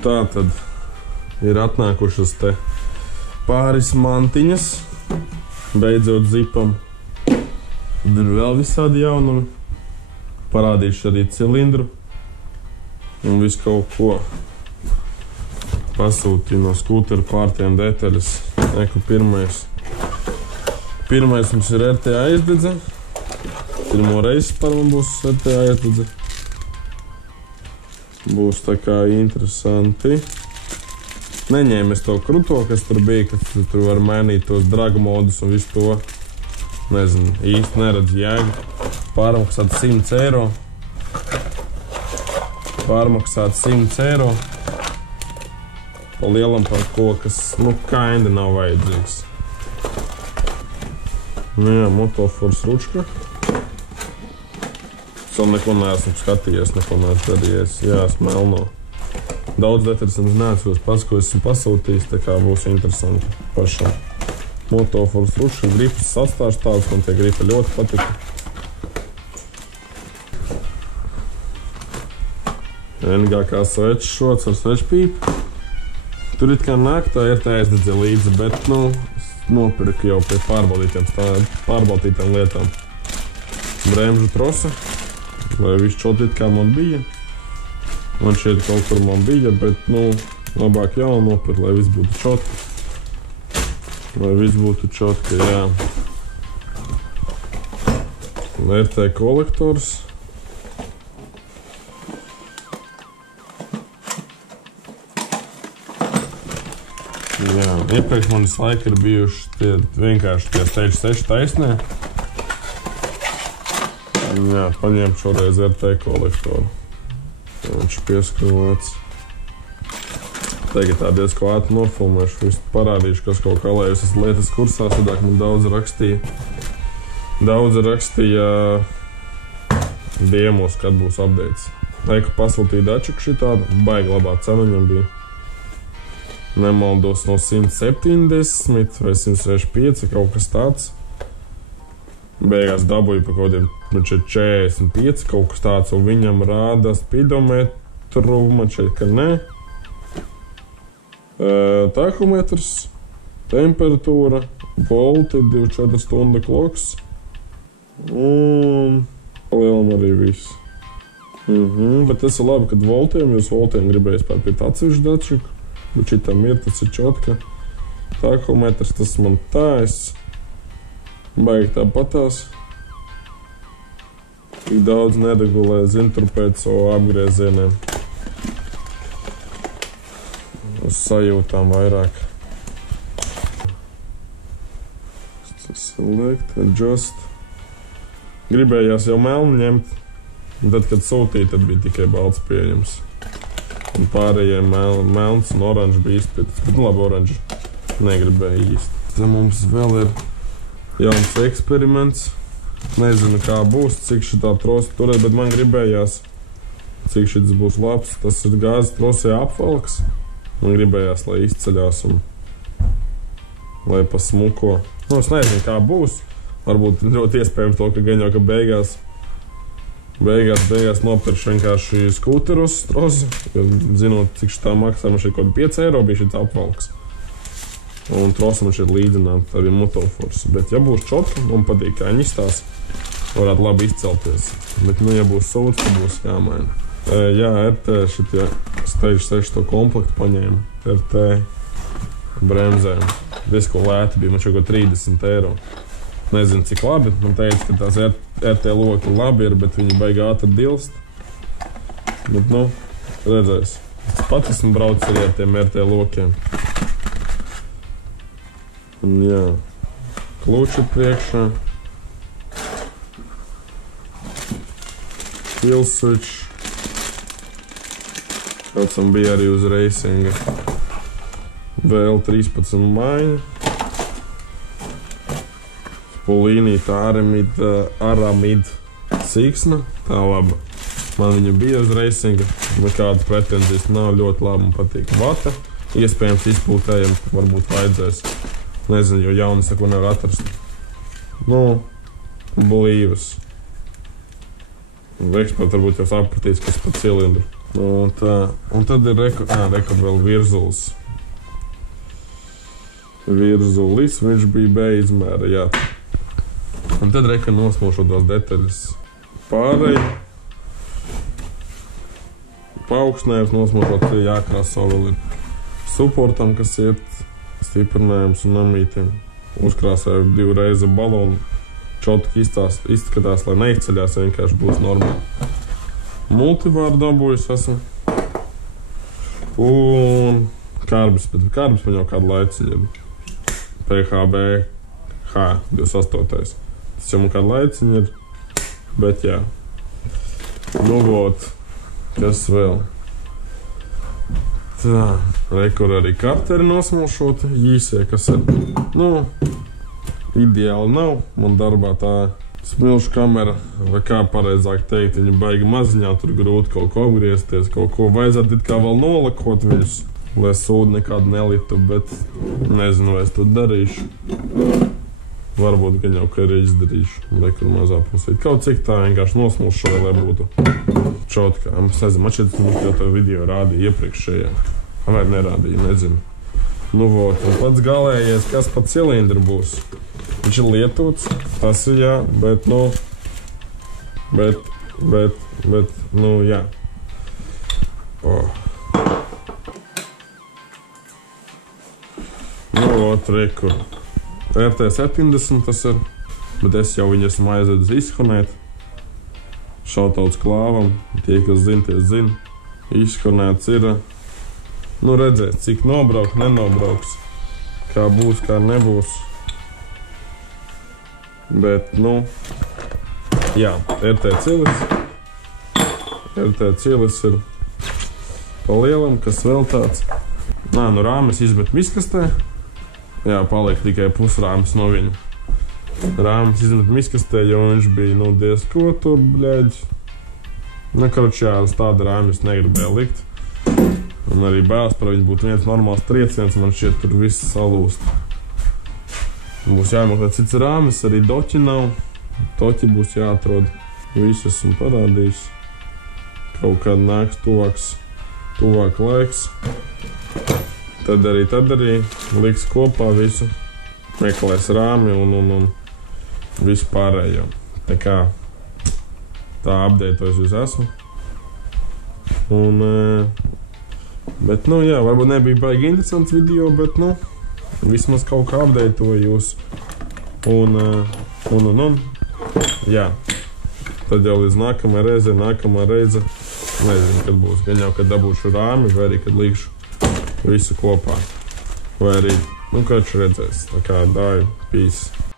Tā tad ir atnākušas te pāris mantiņas, beidzot zipam. Tad ir vēl visādi jaunumi. Parādīšu arī cilindru un visu kaut ko. Pasūtīju no skūteru pārtiem detaļas. Eku pirmais. Pirmais mums ir RTA izdedze. Pirmo reizi par man būs RTA izdedze. Būs tā kā interesanti. Neņēmu es to kruto, kas tur bija, ka tur var mainīt tos draga modus un visu to. Nezinu, īsti neredz jēgu. Pārmaksāt 100 eiro. Pārmaksāt 100 eiro. Pa lielam par ko, kas, kinda nav vajadzīgs. Jā, motofors ručka. Es vēl neko neesmu skatījies, neko neesmu darījies. Jā, es melno. Daudz detaļas es neatceros pats, ko esmu pasūtījis, tā kā būs interesanti pašam. Motofors ručka, gripas sastāvs tāds, man tie gripa ļoti patika. NGK svečs šots ar svečpīpu. Tur it kā nāk tā RTA izdedze līdzi, bet, nopirku jau pie pārbaudītām lietām. Bremžu trosa, lai viss čot it kā man bija. Man šeit kaut kur man bija, bet, labāk jau nopirkt, lai viss būtu čotki. Lai viss būtu čotki, jā. RT kolektors. Jā, iepriekš man visu laiku ir bijuši vienkārši tie Stage 6 taisnē. Jā, paņēmu šoreiz RT kolektoru. Viņš ir pieskrūvēts. Tagad tā diezko ātri nofilmēšu, visu parādīšu, kas kaut kā lējus. Es lietas kursā sadāk, man daudz rakstīja diemos, kad būs updates. Eku pasūtīja dačiku šitādu, baigi labā cena viņam bija. Nemaldos no 170 vai 165, kaut kas tāds. Beigās dabūju pa kaut kādiem 45, kaut kas tāds, un viņam rāda spidometru, man šeit, ka ne. Tahometrs, temperatūra, volti, 24 stundu kloks, un palielam arī viss. Bet tas ir labi, kad voltiem, jūs voltiem gribējis pārpīt atsevišķu dačiku. Bet šitam ir, tas ir čotka. Tahometrs, tas man tais. Baigi tāpatās. Tik daudz neregulē, zinu, tur pēc savu apgriezieniem. Uz sajūtām vairāk. Select, adjust. Gribējās jau melnu ņemt. Tad, kad sūtīja, tad bija tikai balts pieejams. Un pārējie melns un oranžs bija izpētīts, bet labi, oranžs negribēja īsti. Te mums vēl ir jauns eksperiments. Nezinu, kā būs, cik šitā trosa turēt, bet man gribējās, cik šis būs labs. Tas ir gāzes trosē apvalks. Man gribējās, lai izceļās un lai pasmuko. Es nezinu, kā būs. Varbūt ļoti iespējams to, ka gan jau, ka beigās nopirkšu vienkārši skūteros trosu, jo zinot, cik šitā maksā, man šeit kaut 5 eiro bija šits apvalks. Un trosa man šeit līdzināt arī motofors. Bet ja būs čotka, man patīk, kā viņi izstās, varētu labi izcelties. Bet, ja būs sūds, tad būs jāmaina. Jā, RT šitie Stage 6 to komplektu paņēma. RT bremzēm. Diezko lēti bija, man šeit kaut 30 eiro. Nezinu, cik labi. Man teica, ka tās RT loki labi ir, bet viņi baigi ātri dilst. Bet, redzēs. Es pats esmu braucis arī ar tiem RT lokiem. Un, jā, kluči priekšā. Kill switch. Kāds man bija arī uz racinga. Vēl 13 maiņa. Polīnīta aramid siksna. Tā laba. Man viņa bija uz racinga. Nekādas pretenzijas nav, ļoti labi, man patīk. Vata. Iespējams izpūtējiem varbūt vajadzēs. Nezinu, jo jaunas neko nevar atrast. Blīvas. Eksperti varbūt jau sapratīs, kas pa cilindru. Un tad ir reka vēl virzulis. Virzulis, viņš bija beizmēra, jā. Un tad reka nosmūšo tās detaļas pārēj. Paaugstinājums nosmūšot, jākrāso vēl ir suportam, kas iet stiprinājums un namītiem. Uzkrāsēju 2 reizi balonu. Čotki izskatās, lai neizceļās, vienkārši būs normāli. Multivāru dabūjus esmu. Un karbis, bet karbis man jau kādu laiciņu ir. PHB H28. Tas jau man kādu laiciņu ir. Bet jā. Nu, vot. Kas vēl? Tā. Rekur arī karteri nosmulšot. Īsie, kas ir. Nu, ideāli nav. Man darbā tā smilšu kamera, vai kā pareizāk teikt, viņa baigi maziņā, tur grūti kaut ko apgriezties, kaut ko vajadzētu it kā vēl nolakot viņus, lai sūdi nekādu nelitu, bet nezinu, vai es to darīšu. Varbūt gan jau, ka arī izdarīšu, rekur mazā pusīt. Kaut cik tā vienkārši nosmulšu, lai būtu čotkā. Es nezinu, man šeit jau to video rādīja iepriekšējā. Vai nerādīja, nezinu. Nu, vot, un pats galējais, kas pa cilindru būs. Viņš ir lietots, tas ir jā, bet, nu, nu, jā. Nu, ot, rekur. RT70 tas ir, bet es jau viņu esmu aizvedis izhonēt. Šautauts klāvam, tie, kas zina, tie zina. Izhonēts ir, nu, redzēt, cik nobrauks, nenobrauks, kā būs, kā nebūs. Bet, nu, jā, RT cilis ir pa lielam, kas vēl tāds. Nā, nu rāmes izmet miskastē. Jā, paliek tikai pusrāmes no viņa. Rāmes izmet miskastē, jo viņš bija, nu, diezko tur, bļaļ. Nu, karoči, jā, uz tāda rāmes negribēja likt. Un arī bēls par viņu būtu viens normāls trieciens, man šķiet tur viss salūst. Būs jāmeklē cits rāmes, arī doķi nav. Doķi būs jāatrod. Visu esmu parādījis. Kaut kādā nāks tuvāk laiks. Tad arī liks kopā visu. Meklēs rāmi un visu pārējo. Tā kā tā apdeitojos jūs esmu. Bet, nu jā, varbūt nebija baigi interesants video, bet, nu, vismaz kaut kā apdeitojos. Un, jā. Tad jau līdz nākamā reize, nezinu, kad būs. Gan jau, kad dabūšu rāmi, vai arī, kad likšu visu kopā. Vai arī, nu, kāds redzēs. Tā kā dāju, peace.